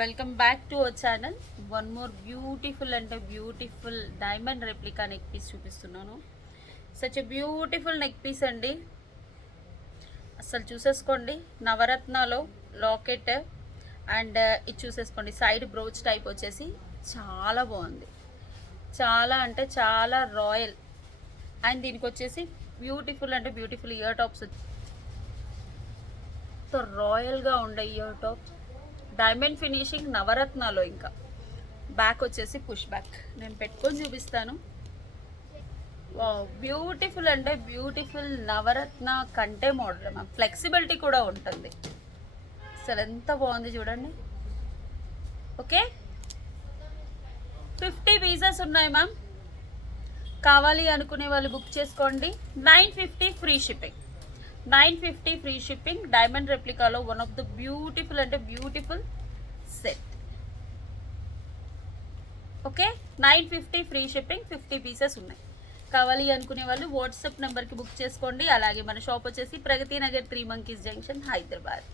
Welcome back to our channel. One more beautiful అంటే beautiful diamond replica neck piece చూపిస్తున్నాను. Such a beautiful neck piece అండి. అసలు చూసేసుకోండి, నవరత్నాలో locket and ఇది చూసేసుకోండి, side brooch type వచ్చేసి చాలా బాగుంది. చాలా అంటే చాలా రాయల్. అండ్ దీనికి వచ్చేసి బ్యూటిఫుల్ అంటే బ్యూటిఫుల్ ఇయర్ టాప్స్, సో రాయల్గా ఉండే ఇయర్ టాప్, డైమండ్ ఫినిషింగ్ నవరత్నాలో. ఇంకా బ్యాక్ వచ్చేసి పుష్ బ్యాక్, నేను పెట్టుకొని చూపిస్తాను. బ్యూటిఫుల్ అంటే బ్యూటిఫుల్ నవరత్న కంటే మోడల్ మ్యామ్. ఫ్లెక్సిబిలిటీ కూడా ఉంటుంది. అసలు ఎంత బాగుంది చూడండి. ఓకే, 50 పీసెస్ ఉన్నాయి మ్యామ్. కావాలి అనుకునే వాళ్ళు బుక్ చేసుకోండి. 950 free shipping. 950 free shipping. Diamond రెప్లికాలో వన్ ఆఫ్ ద బ్యూటిఫుల్ అంటే beautiful set. Okay, 950 free shipping. 50 pieces ఉన్నాయి. కావాలి అనుకునే వాళ్ళు వాట్సాప్ నెంబర్కి బుక్ చేసుకోండి. అలాగే మన షాప్ వచ్చేసి ప్రగతి నగర్ 3 మంకీస్ జంక్షన్, హైదరాబాద్.